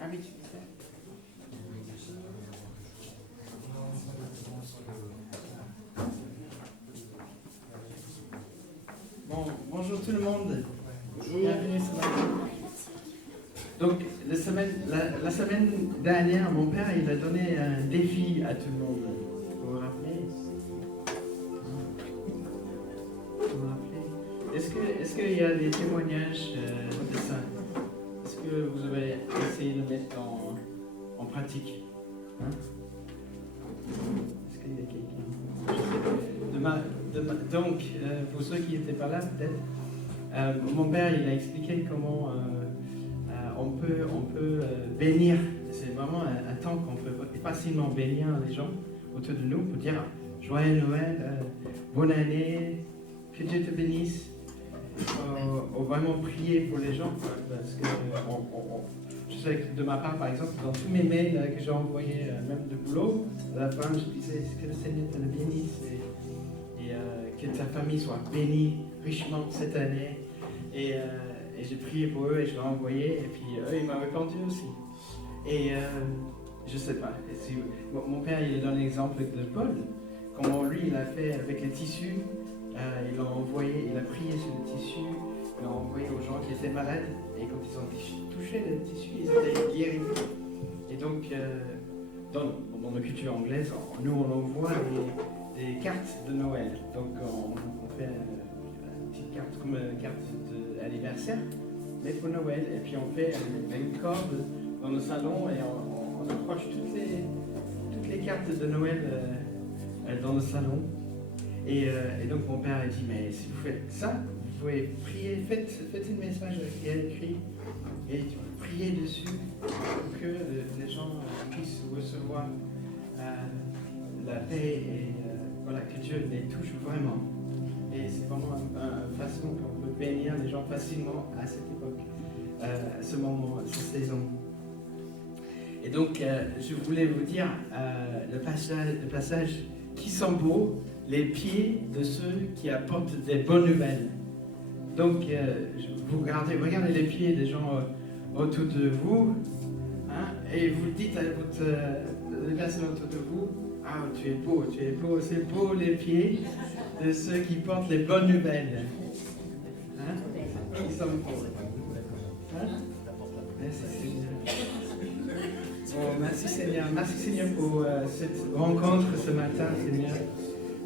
Ah oui, tu peux faire. Bon, bonjour tout le monde. Bienvenue ce matin. Donc, la semaine dernière, mon père il a donné un défi à tout le monde. Vous vous rappelez? Est-ce qu'il y a des témoignages de ça? Est-ce que vous avez essayé de mettre en pratique? Hein? Est-ce qu'il y a quelqu'un? Donc, pour ceux qui n'étaient pas là, peut-être, mon père il a expliqué comment on peut bénir. C'est vraiment un temps qu'on peut facilement bénir les gens autour de nous pour dire joyeux Noël, bonne année, que Dieu te bénisse. On vraiment prier pour les gens parce que je sais que de ma part, par exemple, dans tous mes mails que j'ai envoyés, même de boulot, à la fin, je disais que le Seigneur te le bénisse et que ta famille soit bénie richement cette année. Et j'ai prié pour eux et je l'ai envoyé. Et puis eux, ils m'ont répondu aussi. Et je sais pas. Mon père, il est dans l'exemple de Paul. Comment lui, il a fait avec les tissus. Il l'a envoyé, il a prié sur le tissu, il l'a envoyé aux gens qui étaient malades. Et quand ils ont touché le tissu, ils étaient guéris. Et donc, dans la culture anglaise, nous, on envoie des cartes de Noël. Donc, on fait une petite carte comme une carte d'anniversaire, mais pour Noël. Et puis, on fait une corde dans le salon et on accroche toutes les cartes de Noël dans le salon. Et donc, mon père a dit, mais si vous faites ça, vous pouvez prier, faites un message qui est écrit et priez dessus pour que les gens puissent recevoir la paix et voilà, que Dieu les touche vraiment. Et c'est vraiment une façon qu'on peut bénir les gens facilement à cette époque, à ce moment, à cette saison. Et donc, je voulais vous dire le passage qui sent beau, les pieds de ceux qui apportent des bonnes nouvelles. Donc, vous regardez les pieds des gens autour de vous, hein, et vous dites à les personnes autour de vous, ah, tu es beau, c'est beau les pieds de ceux qui portent les bonnes nouvelles. Hein? Qui sont beaux. Hein? Merci Seigneur. Bon, merci Seigneur pour cette rencontre ce matin, Seigneur.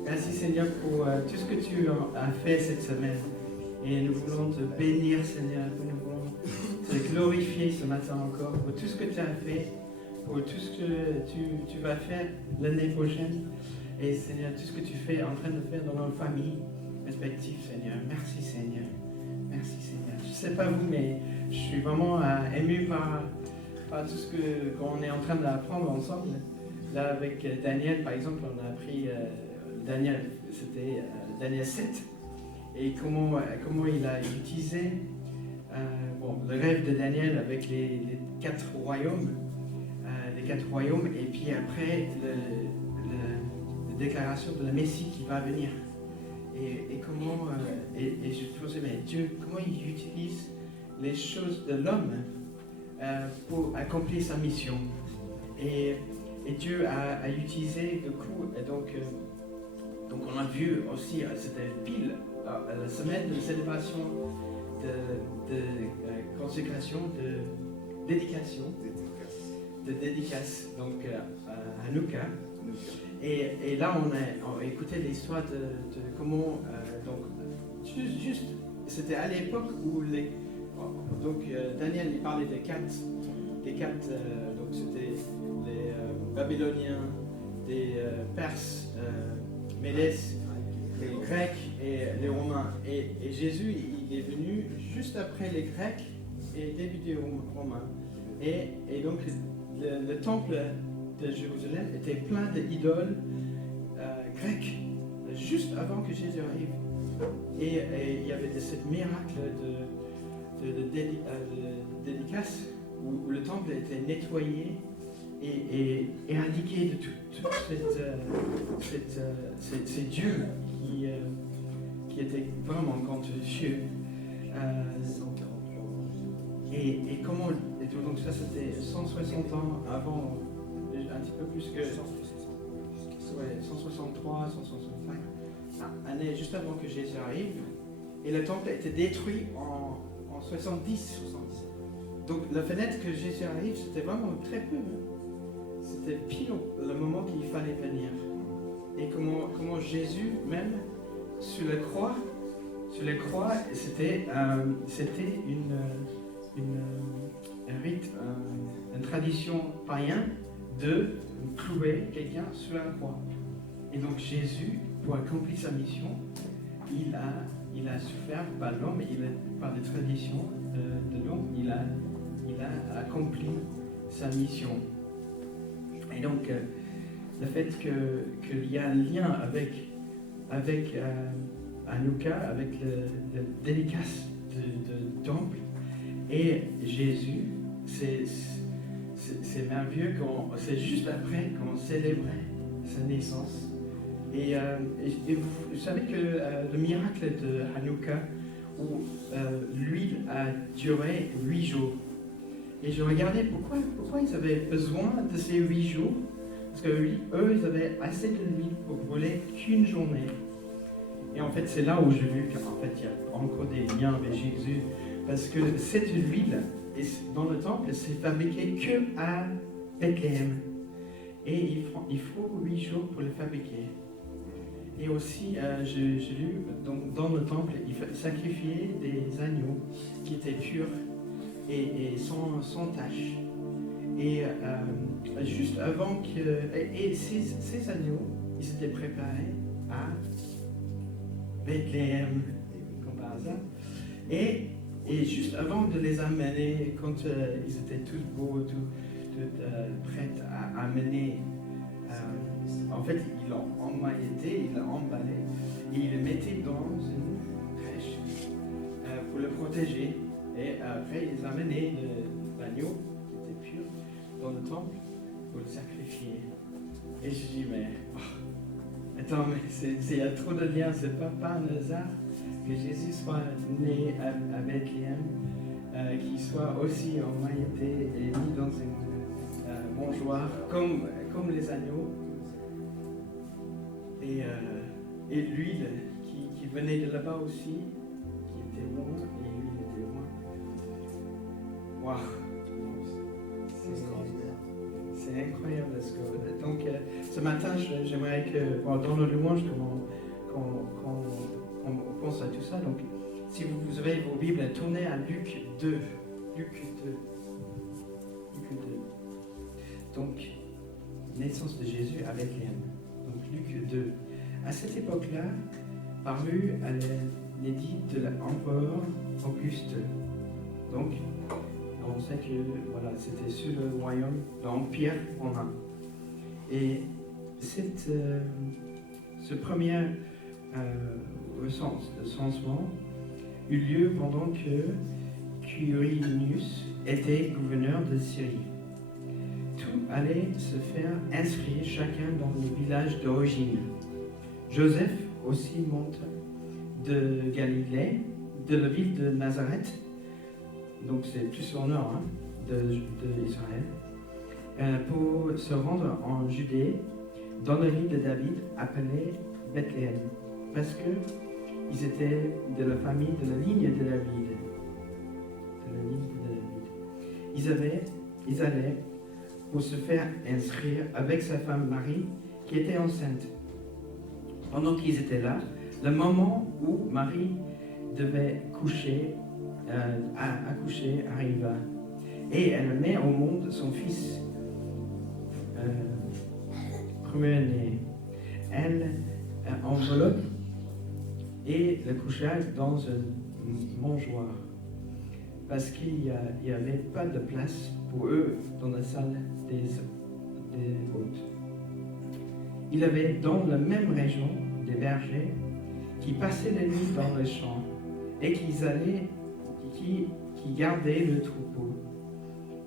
Merci Seigneur pour tout ce que tu as fait cette semaine. Et nous voulons te bénir Seigneur. Nous voulons te glorifier ce matin encore pour tout ce que tu as fait, pour tout ce que tu vas faire l'année prochaine. Et Seigneur, tout ce que tu fais en train de faire dans nos familles respectives, Seigneur. Merci Seigneur. Merci Seigneur. Je ne sais pas vous, mais je suis vraiment ému par tout ce qu'on est en train d'apprendre ensemble. Là, avec Daniel, par exemple, on a appris Daniel, c'était Daniel 7, et comment il a utilisé le rêve de Daniel avec les 4 royaumes, et puis après la déclaration de la Messie qui va venir. Et comment, et je pensais, mais Dieu, comment il utilise les choses de l'homme pour accomplir sa mission. Et Dieu a utilisé le coup, et donc on a vu aussi, c'était pile la semaine de célébration, de consécration, de dédicace, donc à Hanouka. Et là, on a écouté l'histoire de comment, donc, juste, c'était à l'époque où Daniel il parlait des quatre, donc c'était les Babyloniens, des Perses, Médès, les Grecs et les Romains. Et Jésus, il est venu juste après les Grecs et début des Romains. Et donc, le temple de Jérusalem était plein d'idoles grecques, juste avant que Jésus arrive. Et il y avait ce miracle de dédicace où le temple était nettoyé et éradiqué de tout ces dieux qui étaient vraiment contre Dieu. Et comment, et donc ça c'était 160 ans avant, un petit peu plus que 163, 165, année juste avant que Jésus arrive. Et le temple a été détruit en 70. Donc la fenêtre que Jésus arrive, c'était vraiment très peu. C'était pile le moment qu'il fallait venir. Et comment Jésus même, sur la croix, c'était un rite, une tradition païenne de clouer quelqu'un sur la croix. Et donc Jésus, pour accomplir sa mission, il a souffert par l'homme, par les traditions de l'homme, il a accompli sa mission. Et donc, le fait qu'il y a un lien avec Hanouka, avec le dédicace du temple et Jésus, c'est merveilleux. C'est juste après qu'on célébrait sa naissance. Et vous savez que le miracle de Hanouka, où l'huile a duré 8 jours. Et je regardais pourquoi ils avaient besoin de ces 8 jours. Parce qu'eux, ils avaient assez de l'huile pour brûler qu'une journée. Et en fait, c'est là où j'ai vu qu'en fait, il y a encore des liens avec Jésus. Parce que cette huile, dans le temple, c'est fabriqué que à Bethléem. Et il faut 8 jours pour le fabriquer. Et aussi, j'ai lu, donc, dans le temple, il sacrifiait des agneaux qui étaient purs et sans tache. Et juste avant que... Et ces agneaux, ils étaient préparés à Bethléem, comme par hasard. Et juste avant de les amener, quand ils étaient tous beaux, tout prêts à amener, en fait, ils l'ont emmailletté, ils l'ont emballé, et ils le mettaient dans une crèche pour le protéger. Et après, ils amenaient l'agneau, qui était pur, dans le temple pour le sacrifier. Et je dis, mais attends, mais il y a trop de liens, c'est pas un hasard que Jésus soit né à Bethléem, qu'il soit aussi emmailletté et mis dans une mangeoire, comme les agneaux. Et l'huile qui venait de là-bas aussi, qui était loin, et l'huile était loin. Waouh! C'est incroyable. Donc, ce matin, j'aimerais que, dans le louange, qu'on pense à tout ça. Donc, si vous avez vos Bibles, tournez à Luc 2. Luc 2. Donc, naissance de Jésus à Bethléem. Donc, Luc 2. À cette époque-là, parut l'édit de l'empereur Auguste. Donc, on sait que voilà, c'était sur le royaume, l'Empire romain. Et ce premier recensement eut lieu pendant que Quirinius était gouverneur de Syrie. Tout allait se faire inscrire chacun dans le village d'origine. Joseph aussi monte de Galilée, de la ville de Nazareth, donc c'est plus au nord d'Israël, pour se rendre en Judée, dans la ville de David, appelée Bethléem, parce qu'ils étaient de la famille de la ligne de David. Ils allaient pour se faire inscrire avec sa femme Marie, qui était enceinte. Pendant qu'ils étaient là, le moment où Marie devait accoucher arriva. Et elle met au monde son fils premier-né. Elle enveloppe et le coucha dans un mangeoire, parce qu'il n'y avait pas de place pour eux dans la salle des hôtes. Il y avait dans la même région des bergers qui passaient la nuit dans les champs et qui gardaient le troupeau.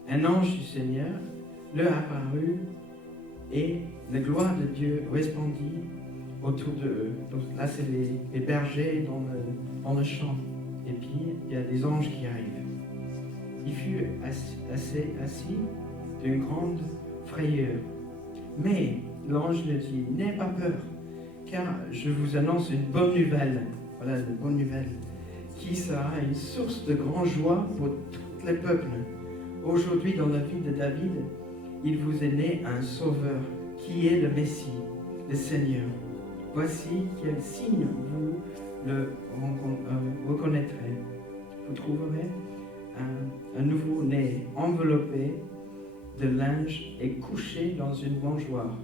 Un ange du Seigneur leur apparut et la gloire de Dieu resplendit autour de eux. Donc là, c'est les bergers dans le champ. Et puis, il y a des anges qui arrivent. il fut assis d'une grande frayeur. Mais l'ange lui dit, n'aie pas peur, car je vous annonce une bonne nouvelle. Voilà, une bonne nouvelle, qui sera une source de grande joie pour tous les peuples. Aujourd'hui, dans la vie de David, il vous est né un sauveur, qui est le Messie, le Seigneur. Voici quel signe vous le reconnaîtrez. Vous trouverez un nouveau-né enveloppé de linge et couché dans une mangeoire.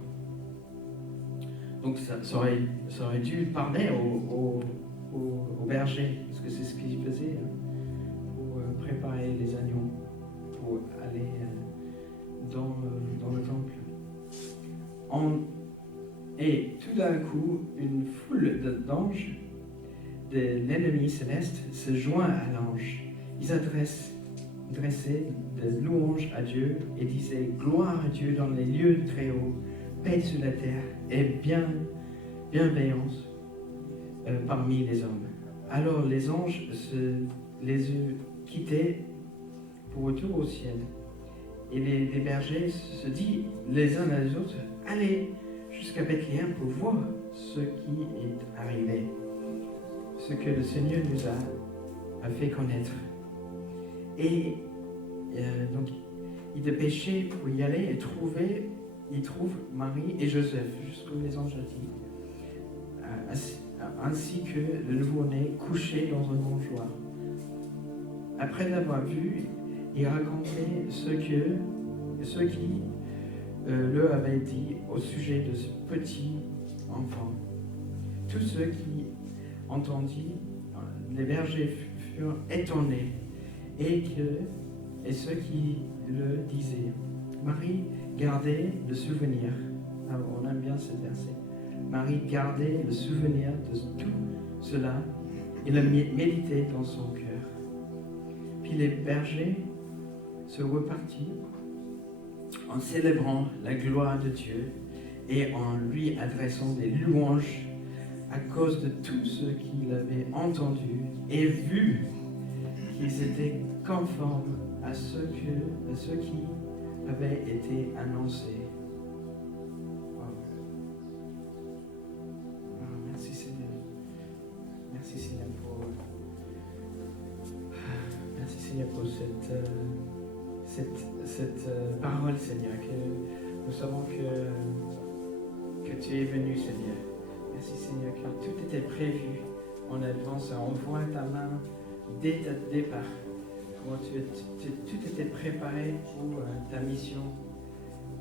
Donc ça aurait dû parler au berger, parce que c'est ce qu'il faisait pour préparer les agneaux, pour aller dans le temple. Et tout d'un coup, une foule d'anges de l'ennemi céleste se joint à l'ange. Ils dressaient de louanges à Dieu et disaient « Gloire à Dieu dans les lieux très hauts, paix sur la terre et bienveillance parmi les hommes. » Alors les anges les eurent quittés pour retour au ciel. Et les bergers se disent les uns les autres « Allez jusqu'à Bethléem pour voir ce qui est arrivé, ce que le Seigneur nous a fait connaître. » Et donc, ils dépêchaient pour y aller et ils trouvent Marie et Joseph, juste comme les anges ont dit, ainsi que le nouveau-né couché dans un mangeoire. Après l'avoir vu, ils racontaient ce qui leur avait dit au sujet de ce petit enfant. Tous ceux qui entendirent, les bergers furent étonnés, et ceux qui le disaient. Marie gardait le souvenir. Alors, on aime bien ce verset. Marie gardait le souvenir de tout cela et le méditait dans son cœur. Puis les bergers se repartirent en célébrant la gloire de Dieu et en lui adressant des louanges à cause de tout ce qu'ils avaient entendu et vu, qu'ils étaient conformes à ce qui avait été annoncé. Wow. Oh, merci Seigneur. Merci Seigneur pour cette parole, Seigneur, que nous savons que tu es venu, Seigneur. Merci Seigneur que tout était prévu en avance. On voit ta main dès ta départ. Comment tout était préparé pour ta mission.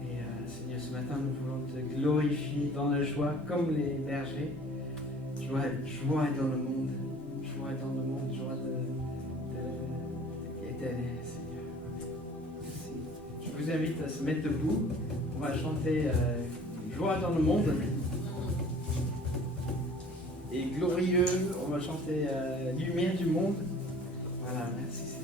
Et Seigneur, ce matin, nous voulons te glorifier dans la joie, comme les bergers. Joie dans le monde. Joie éternelle, Seigneur. Merci. Je vous invite à se mettre debout. On va chanter Joie dans le monde. Et glorieux, on va chanter Lumière du monde. Voilà, merci Seigneur.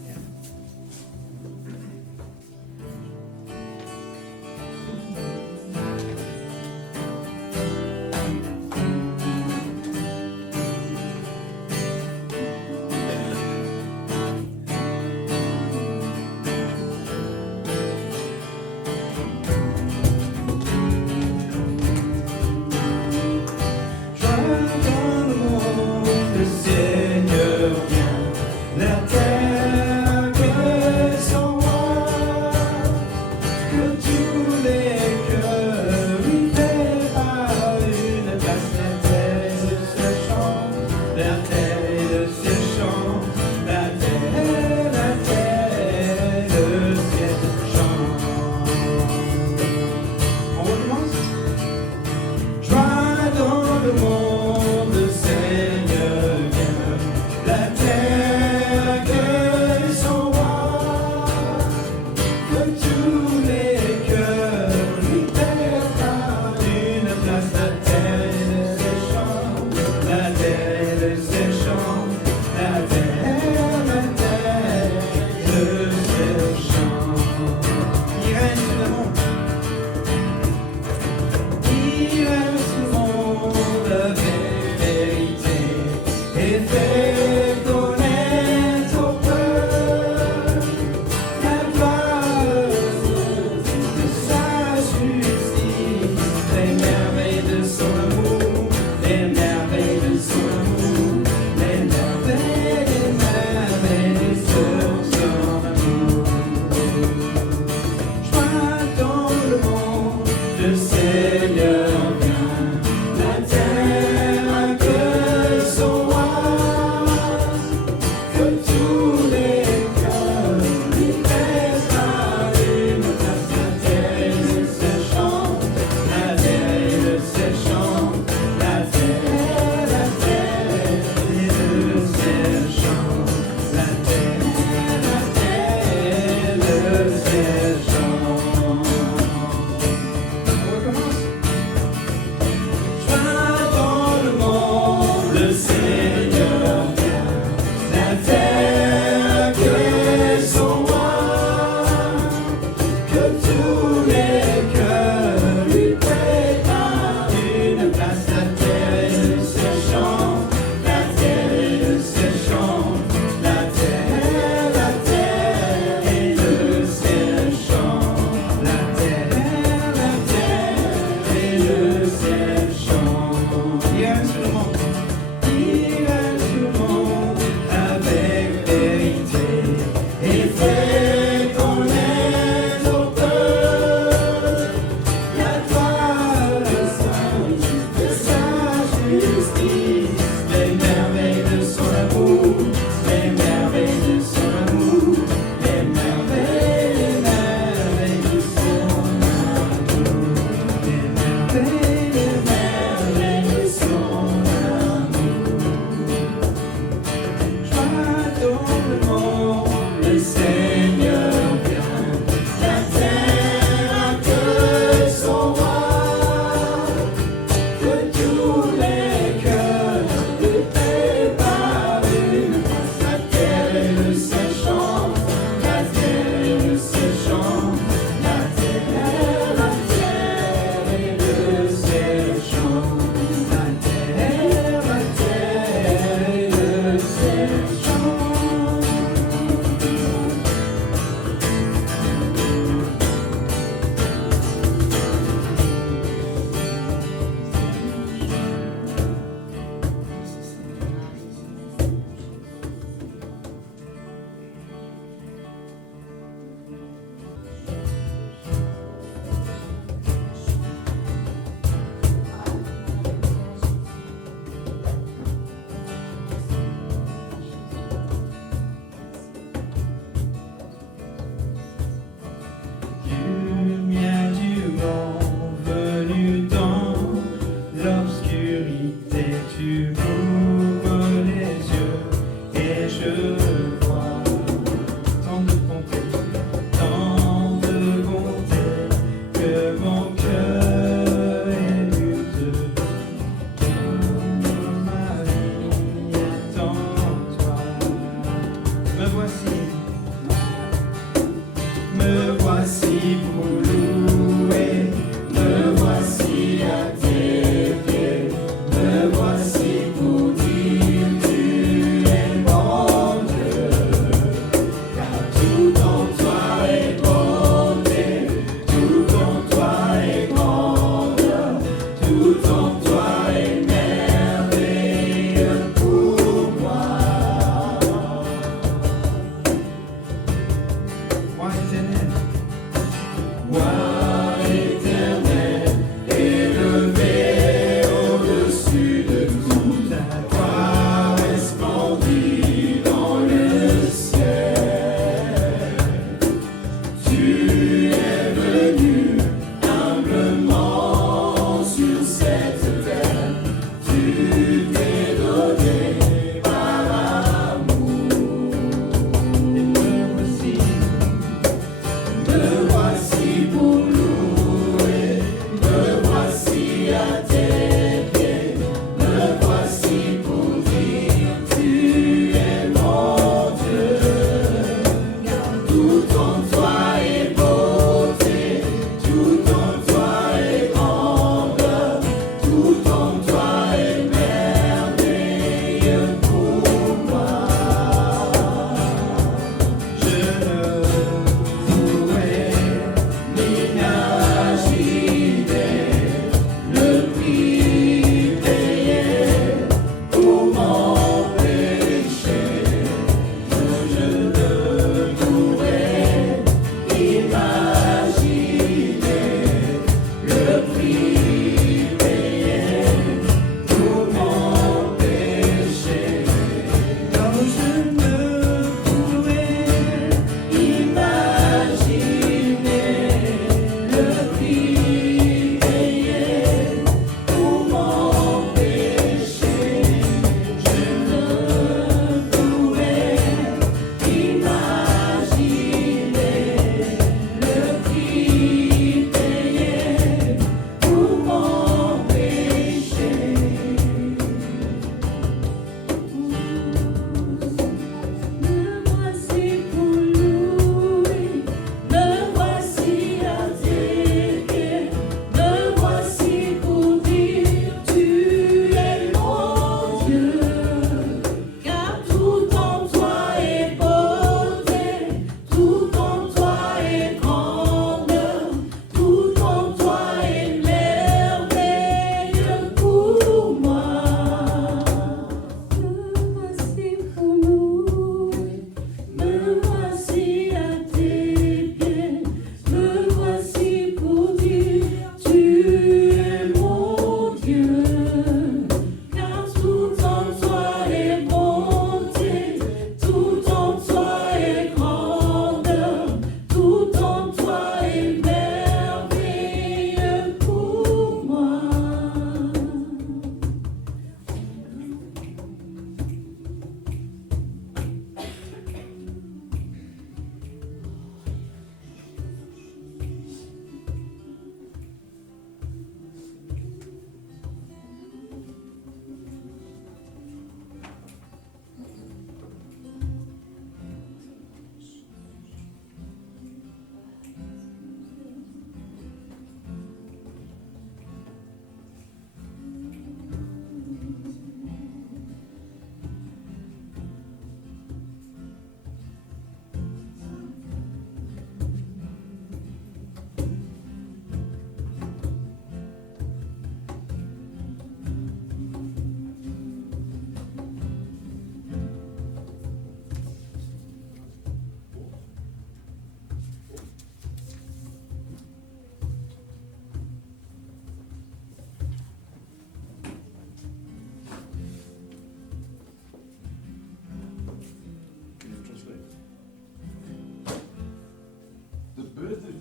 Le Seigneur vient, la terre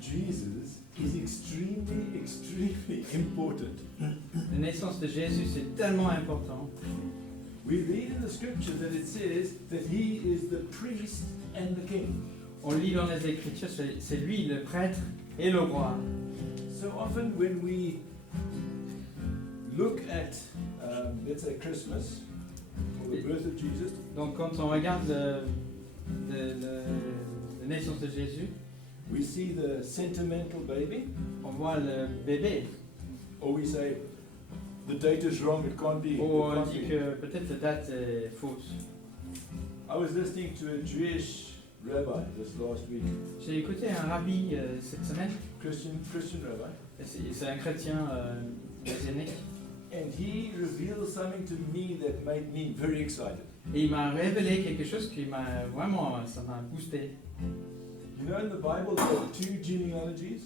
Jesus is extremely important. La naissance de Jésus, c'est tellement important. We read in the scripture that it says that he is the priest and the king. On lit dans les Écritures, c'est lui le prêtre et le roi. So often when we look at, let's say, Christmas, or the birth of Jesus, Donc quand on regarde la naissance de Jésus, we see the sentimental baby, on voit le bébé, or we say the date is wrong, it can't be. ou it on can't dit be. que peut-être la date est fausse. I was listening to a Jewish rabbi this last week, J'ai écouté un rabbi cette semaine, Christian rabbi, et c'est un chrétien messianique, and he revealed something to me that made me very excited. et il m'a révélé quelque chose qui m'a vraiment, ça m'a boosté. You know, in the Bible there are two genealogies,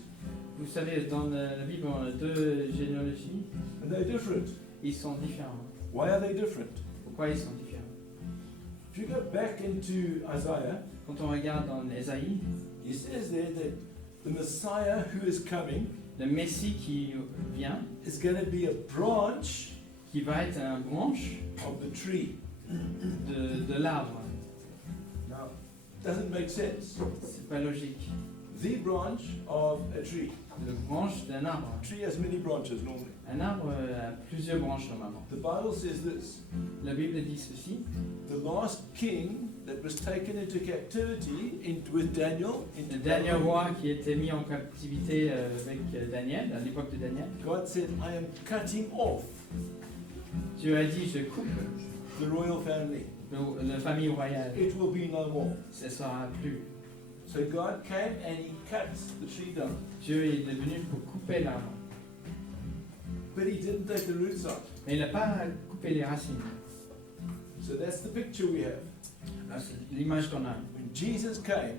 Vous savez, dans la Bible, on a deux généalogies, and they're different. ils sont différents. Why are they different? Pourquoi ils sont différents? If you go back into Isaiah, Quand on regarde dans Ésaïe, he says there that the Messiah who is coming le Messie qui vient, is going to be a branch qui va être une branche of the tree. de l'arbre. Now, doesn't make sense. C'est pas logique. The branch of a tree. La branche d'un arbre. A tree has many branches normally. Un arbre a plusieurs branches normalement. The Bible says this. La Bible dit ceci. The last king that was taken into captivity with Daniel, Le dernier roi qui était mis en captivité avec Daniel, à l'époque de Daniel, God said, I am cutting off Dieu a dit, je coupe the royal family. la famille royale. It will be no more. Ça ne sera plus. So God came and he cut the tree down. Dieu est venu pour couper l'arbre. But he didn't take the roots out. Mais il n'a pas coupé les racines. So that's the picture we have. C'est l'image qu'on a. When Jesus came,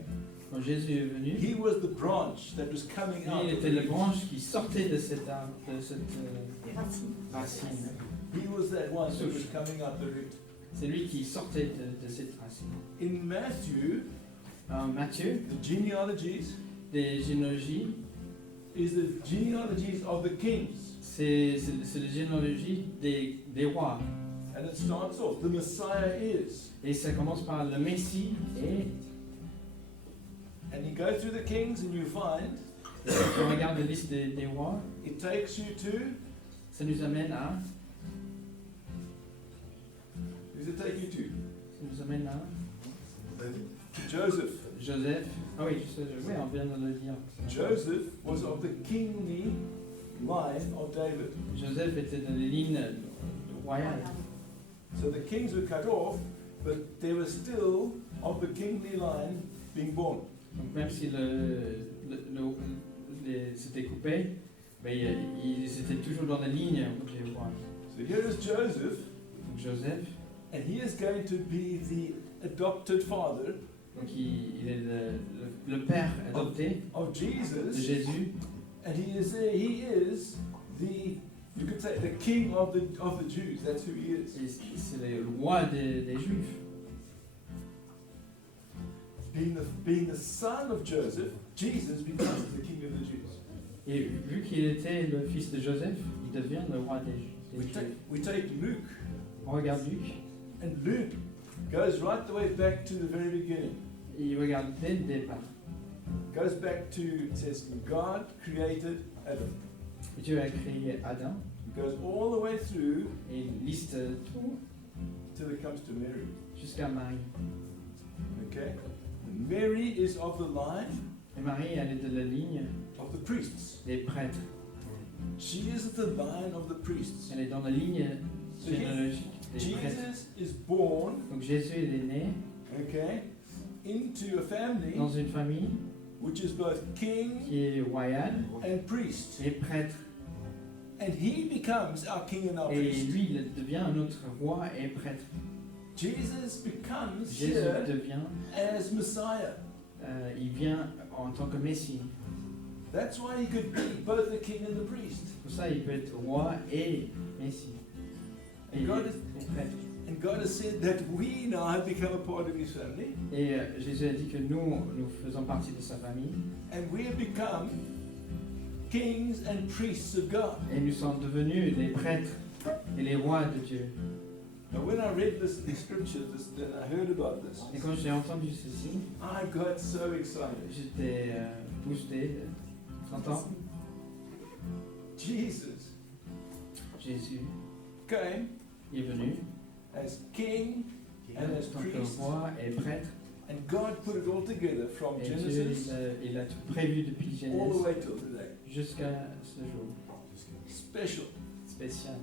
Quand Jésus est venu, he was the branch that was coming out. lui, il of était the la roots. branche qui sortait de cette arbre, de cette racine. He was that one that was coming out the root. C'est lui qui sortait de cette racine. In Matthew, En Matthieu, the genealogies des généalogies, is the genealogies of the kings. c'est la généalogie des rois. And it starts off, the Messiah is. Et ça commence par le Messie et And you go through the kings and you find, si on regarde la liste des rois, it takes you to, ça nous amène à, who does it take you to? ça nous amène à Joseph. Joseph. Ah oui, oui, on vient de le dire. Joseph was of the kingly line of David. Joseph était dans les lignes royales. So the kings were cut off, but they were still of the kingly line being born. Donc même si c'était coupé, mais ils étaient toujours dans la ligne des rois. So here is Joseph, Donc Joseph, and he is going to be the adopted father donc il est le père adopté of de Jesus, Jésus, and he is the, you could say, the king of the Jews. That's who he is. et c'est le roi des Juifs. Being the son of Joseph, Jesus becomes the king of the Jews. Et vu qu'il était le fils de Joseph, il devient le roi des Juifs. We take Luke, On regarde Luc, and Luke goes right the way back to the very beginning. et il regarde dès le départ. Goes back to, it says, God created Adam. Dieu a créé Adam, It goes all the way through et il liste tout till it comes to Mary. jusqu'à Marie. Okay? Mary is of the line Et Marie, elle est de la ligne of the priests. des prêtres. She is the line of the priests. Elle est dans la ligne généalogique des prêtres. Jesus is born, Donc Jésus il est né okay, into a family dans une famille which is both king qui est royale and priest. et prêtre. And he becomes our king and our Et priest. lui, il devient notre roi et prêtre. Jesus becomes Jésus here devient, as Messiah. il vient en tant que Messie. That's why he could be both the king and the priest. Pour ça, il peut être roi et Messie. Et, God et prêtre. And God has said that we now have become a part of his family, Et Jésus a dit que nous faisons partie de sa famille. and we have become kings and priests of God. Et nous sommes devenus les prêtres et les rois de Dieu. Now, when I read this in the scripture, then I heard about this, Et quand j'ai entendu ceci, I got so excited. j'étais boosté. T'entends? Jesus Jésus came est venu as king and en as tant que priest roi et prêtre And God put it all together from Et Dieu, Genesis il a tout prévu depuis all the Genèse way till today. jusqu'à ce jour. Special, Spécial,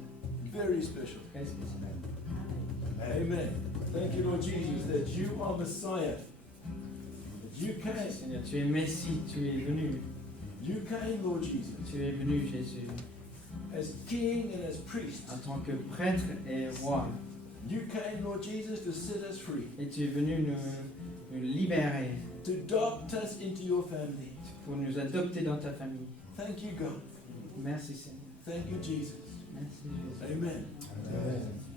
very special. très spécial. Amen. Thank you, Lord Jesus, that you are Messiah. That you Merci came. Seigneur, tu es Messie, tu es venu. You came, Lord Jesus, Tu es venu, Jésus, as King and as priest. en tant que prêtre et roi. You came, Lord Jesus, to set us free, Et tu es venu nous libérer to adopt us into your family. pour nous adopter dans ta famille. Thank you, God. Merci Seigneur. Thank you, Jesus. Merci Jésus. Amen.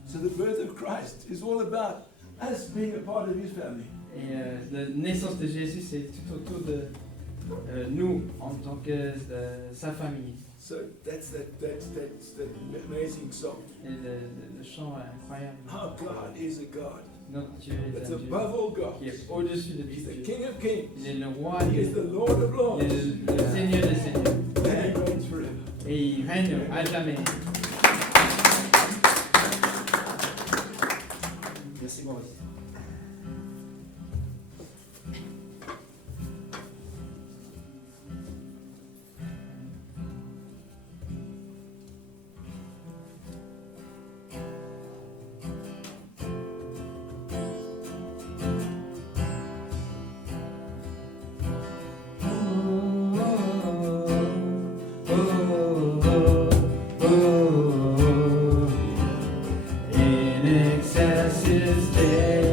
So the birth of Christ is all about us being a part of his family. Et la naissance de Jésus, c'est tout autour de nous en tant que sa famille. So that's that amazing song. Et le chant est incroyable. Our God is a God Notre Dieu est that's un Dieu above all gods. qui est au-dessus de He's tout the Dieu. King of kings. Il est le roi, He is the Lord of lords. il est le Seigneur des seigneurs. And he reigns forever. Et il règne à jamais. Merci Maurice. In excess is there.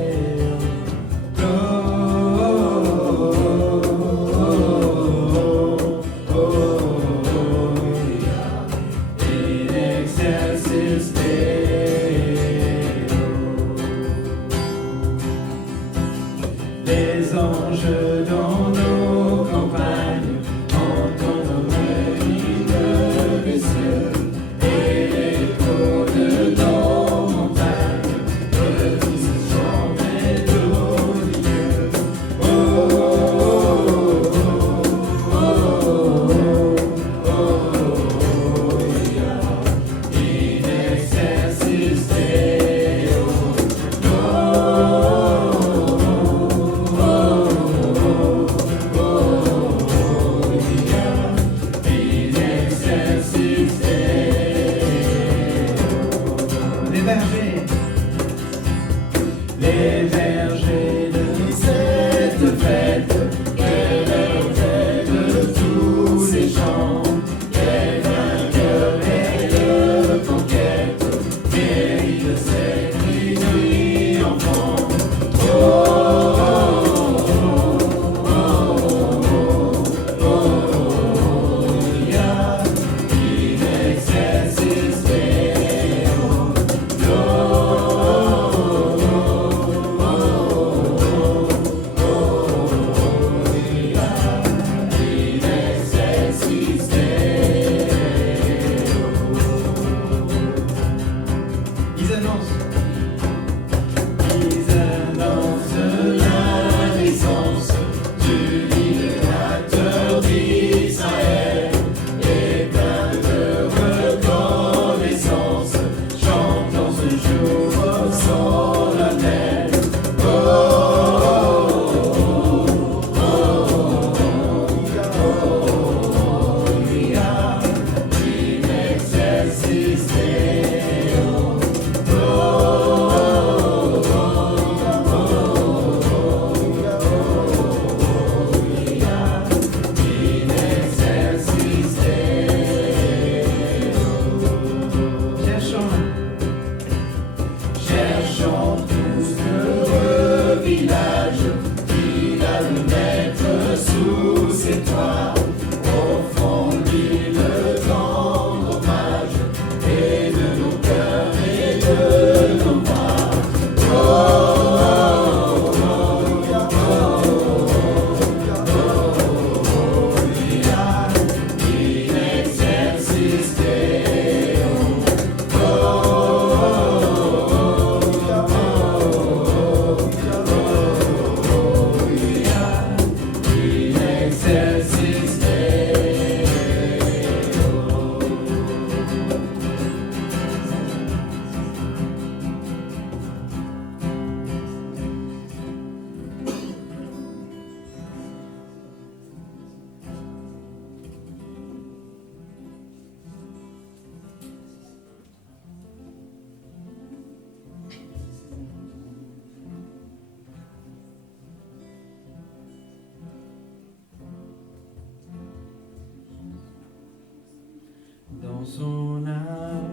dans son amour,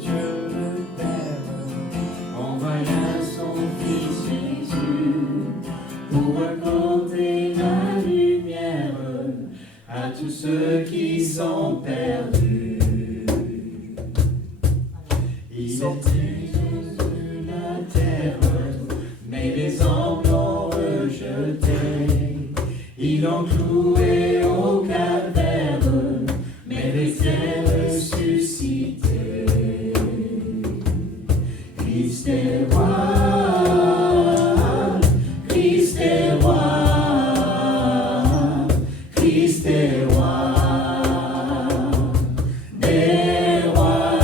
Dieu le Père envoya son Fils Jésus pour accorder la lumière à tous ceux qui sont perdus. Il était de la terre, mais les hommes l'ont rejeté. Ils l'ont cloué au calvaire, mais les est ressuscité. Christ est roi, Christ est roi, Christ est roi. Des rois,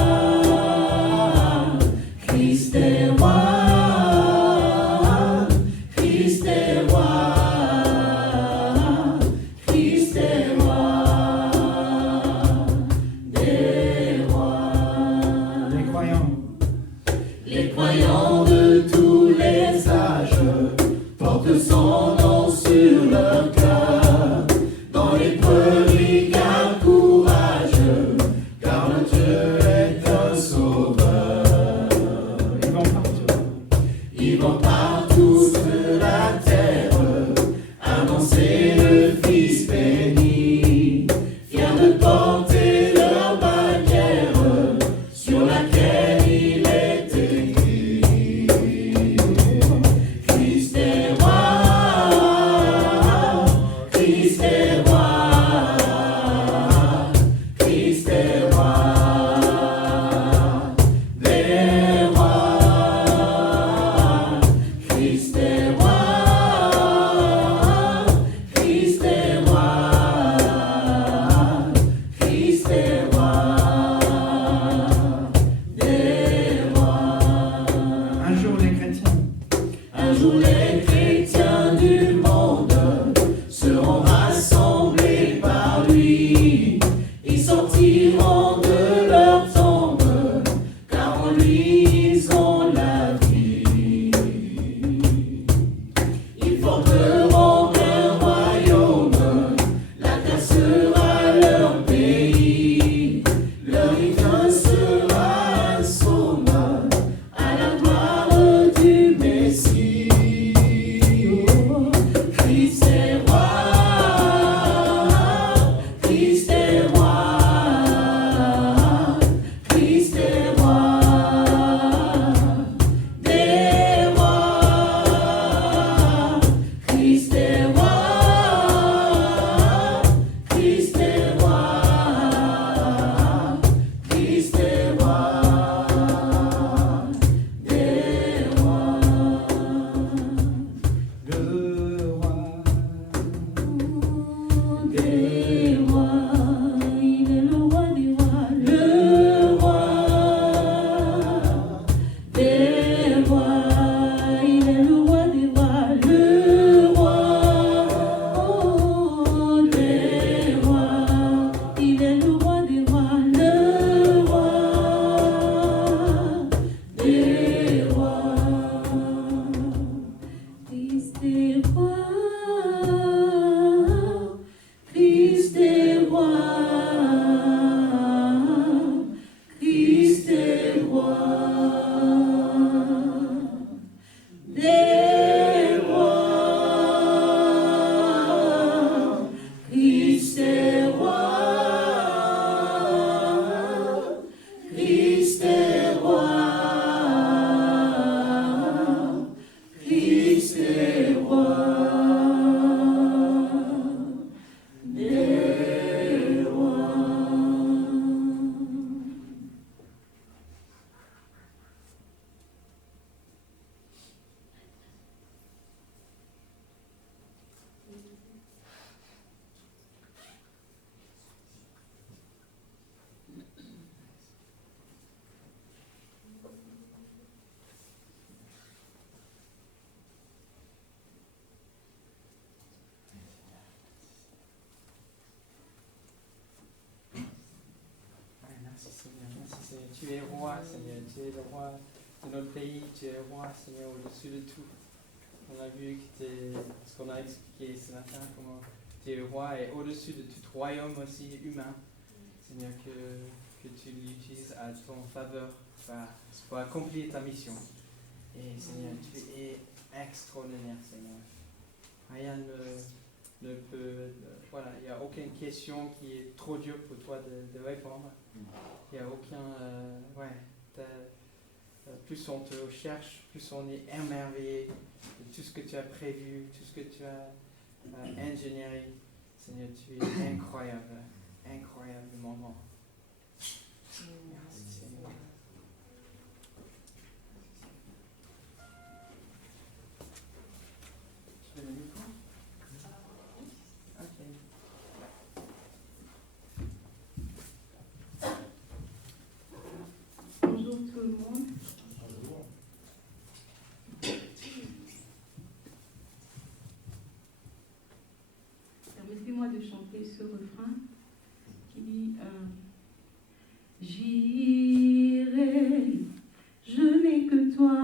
Christ est roi, Christ est roi, Christ est roi, des rois. Les croyants de tous les âges portent son nom sur leur cœur. Dans l'épreuve, ils gardent courage, car le Dieu est un sauveur. Ils vont partout sur la terre annoncer le Fils béni, fiers de porter leur bannière sur laquelle il est écrit. Christ est roi, Christ est roi, Christ est roi, des rois. Christ est roi, Christ est roi, Christ est roi, des rois. Un jour les chrétiens du monde seront rassemblés par lui. Ils sortiront de leur tombe, car en lui ils ont la vie. Ils formeront un royaume, la terre sera leur pays. Leur hymne sera un psaume à la gloire du Messie. Christ est roi, Christ est roi, Christ est roi, des rois. Christ est roi, Christ est roi, Christ est roi, des rois. Le roi des rois, il est le roi des rois, le roi des rois, il est le roi des rois, le roi des rois, il est le roi des rois, le roi des rois. Christ est roi, Christ est roi, Christ est roi, des rois. Christ est roi, Christ est roi, Christ est roi, des rois. Merci Seigneur, tu es roi Seigneur, tu es le roi de notre pays, tu es roi Seigneur au-dessus de tout. On a vu que ce qu'on a expliqué ce matin, comment tu es roi et au-dessus de tout royaume aussi humain. Seigneur, que tu l'utilises à ton faveur pour accomplir ta mission. Et Seigneur, tu es extraordinaire, Seigneur. Rien ne peut... voilà, il n'y a aucune question qui est trop dure pour toi de répondre. Il n'y a aucun... plus on te cherche, plus on est émerveillé de tout ce que tu as prévu, tout ce que tu as ingénieré. Seigneur, tu es incroyable, incroyablement. Merci, Seigneur. Tu veux le micro? Ok. Bonjour tout le monde. Permettez-moi de chanter ce refrain qui dit J'irai, je n'ai que toi.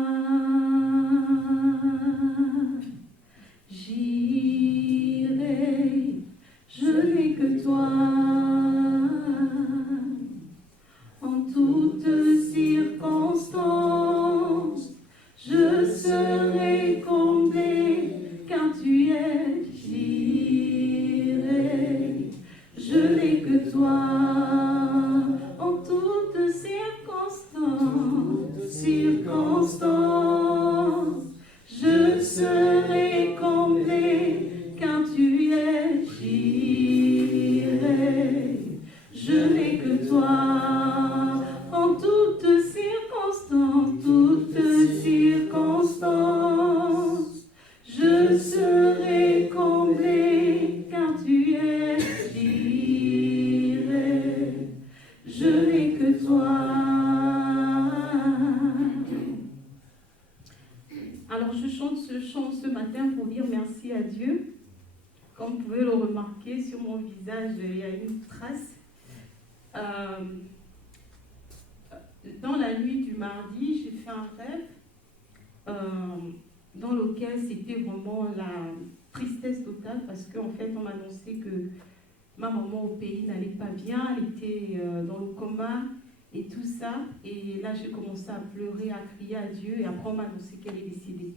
J'irai, je n'ai que toi. En toutes circonstances, je serai comblé car tu es. J'irai, je n'ai que toi. En toutes circonstances, je serai comblé car tu es. J'irai, je n'ai que toi. En toutes circonstances, je serai comblé car tu es. J'irai, je n'ai que toi. Alors je chante ce chant ce matin pour dire merci à Dieu. Comme vous pouvez le remarquer, sur mon visage, il y a une trace. Dans la nuit du mardi, j'ai fait un rêve dans lequel c'était vraiment la tristesse totale parce qu'en fait, on m'annonçait que ma maman au pays n'allait pas bien, elle était dans le coma et tout ça. Et là, j'ai commencé à pleurer, à crier à Dieu et après, on m'a annoncé qu'elle est décédée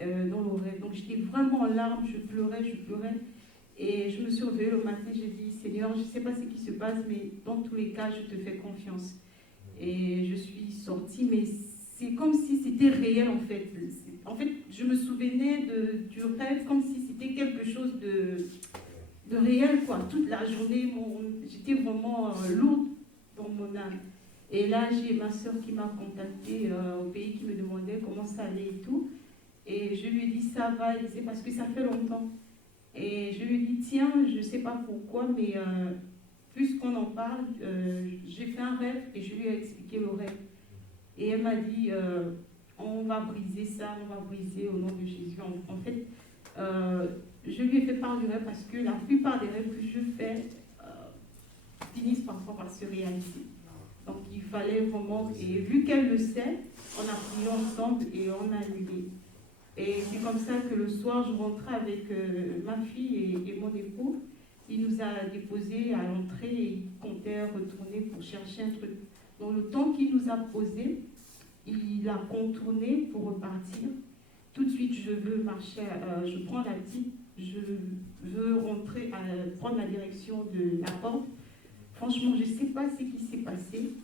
dans le rêve. Donc, j'étais vraiment en larmes, je pleurais. Et je me suis réveillée le matin, j'ai dit, Seigneur, je ne sais pas ce qui se passe, mais dans tous les cas, je te fais confiance. Et je suis sortie, mais c'est comme si c'était réel en fait. En fait, je me souvenais du rêve comme si c'était quelque chose de réel, quoi. Toute la journée, j'étais vraiment lourde dans mon âme. Et là, j'ai ma soeur qui m'a contactée au pays, qui me demandait comment ça allait et tout. Et je lui ai dit, ça va, c'est parce que ça fait longtemps. Et je lui ai dit, tiens, je ne sais pas pourquoi, mais puisqu'on en parle, j'ai fait un rêve et je lui ai expliqué le rêve. Et elle m'a dit, on va briser ça, on va briser au nom de Jésus. En fait, je lui ai fait part du rêve parce que la plupart des rêves que je fais finissent parfois par se réaliser. Donc il fallait vraiment, et vu qu'elle le sait, on a prié ensemble et on a annulé. Et c'est comme ça que le soir, je rentrais avec ma fille et mon époux. Il nous a déposés à l'entrée et il comptait retourner pour chercher un truc. Dans le temps qu'il nous a posé, il a contourné pour repartir. Tout de suite, je veux marcher, je prends la petite, je veux rentrer, prendre la direction de la porte. Franchement, je ne sais pas ce qui s'est passé.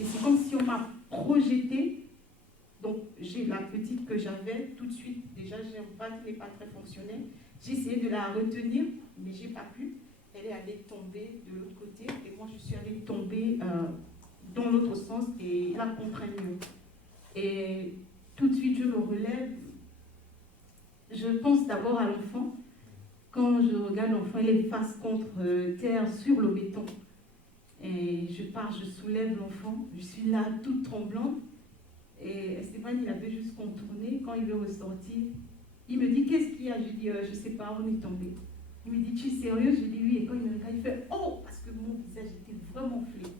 Et c'est comme si on m'a projeté. Donc, j'ai la petite que j'avais tout de suite. Déjà, j'ai un pas qui n'est pas très fonctionnel. J'ai essayé de la retenir, mais je n'ai pas pu. Elle est allée tomber de l'autre côté et moi, je suis allée tomber dans l'autre sens et la contraignée. Et tout de suite, je me relève. Je pense d'abord à l'enfant. Quand je regarde l'enfant, elle est face contre terre sur le béton. Et je pars, je soulève l'enfant. Je suis là, toute tremblante. Et Stéphane, il avait juste contourné. Quand il veut ressortir, il me dit, qu'est-ce qu'il y a? Je dis, je ne sais pas, on est tombé. Il me dit, tu es sérieux? Je dis, oui. Et quand il me regarde, il fait, oh! Parce que mon visage était vraiment enflé.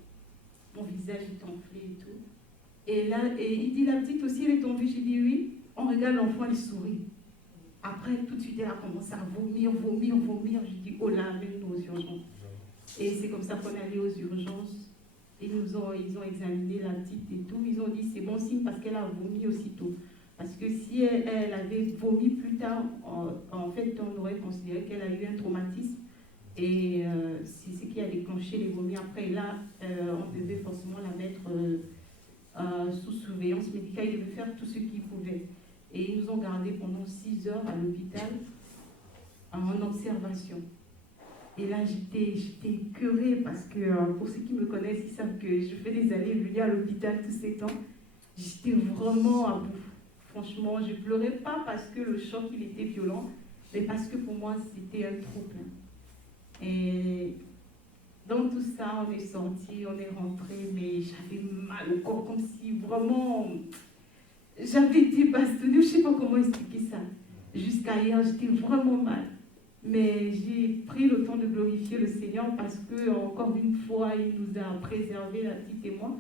Mon visage était enflé et tout. Et là, et il dit, la petite aussi, elle est tombée. Je dis, oui. On regarde l'enfant, elle sourit. Après, tout de suite, elle a commencé à vomir. Je dis, oh là, amène-nous aux urgences. Et c'est comme ça qu'on est allé aux urgences. Ils ont examiné la petite et tout. Ils ont dit, c'est bon signe parce qu'elle a vomi aussitôt. Parce que si elle avait vomi plus tard, en fait, on aurait considéré qu'elle a eu un traumatisme. Et c'est ce qui a déclenché les vomis. Après, là, on devait forcément la mettre sous surveillance médicale. Ils devaient faire tout ce qu'ils pouvaient. Et ils nous ont gardés pendant 6 heures à l'hôpital en observation. Et là, j'étais écœurée parce que pour ceux qui me connaissent, ils savent que je fais des allées et venues à l'hôpital tous ces temps. J'étais vraiment à bout. Franchement, je ne pleurais pas parce que le choc, il était violent, mais parce que pour moi, c'était un trop-plein. Et dans tout ça, on est sorti, on est rentré, mais j'avais mal au corps, comme si vraiment j'avais été bastonnée. Je ne sais pas comment expliquer ça. Jusqu'à hier, j'étais vraiment mal. Mais j'ai pris le temps de glorifier le Seigneur parce que, encore une fois, il nous a préservé, la petite et moi,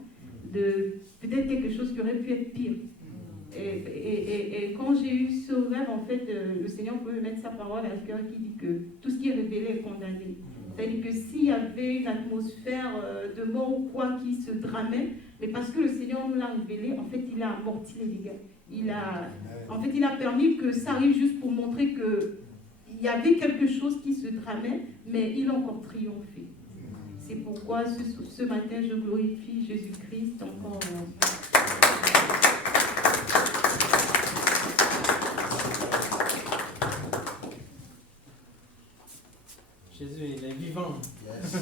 de peut-être quelque chose qui aurait pu être pire. Et quand j'ai eu ce rêve, en fait, le Seigneur peut me mettre sa parole à cœur qui dit que tout ce qui est révélé est condamné. C'est-à-dire que s'il y avait une atmosphère de mort ou quoi qui se dramait, mais parce que le Seigneur nous l'a révélé, en fait, il a amorti les dégâts. En fait, il a permis que ça arrive juste pour montrer qu'il y avait quelque chose qui se tramait, mais il a encore triomphé. C'est pourquoi ce matin, je glorifie Jésus-Christ encore. Jésus, il est vivant. Yes.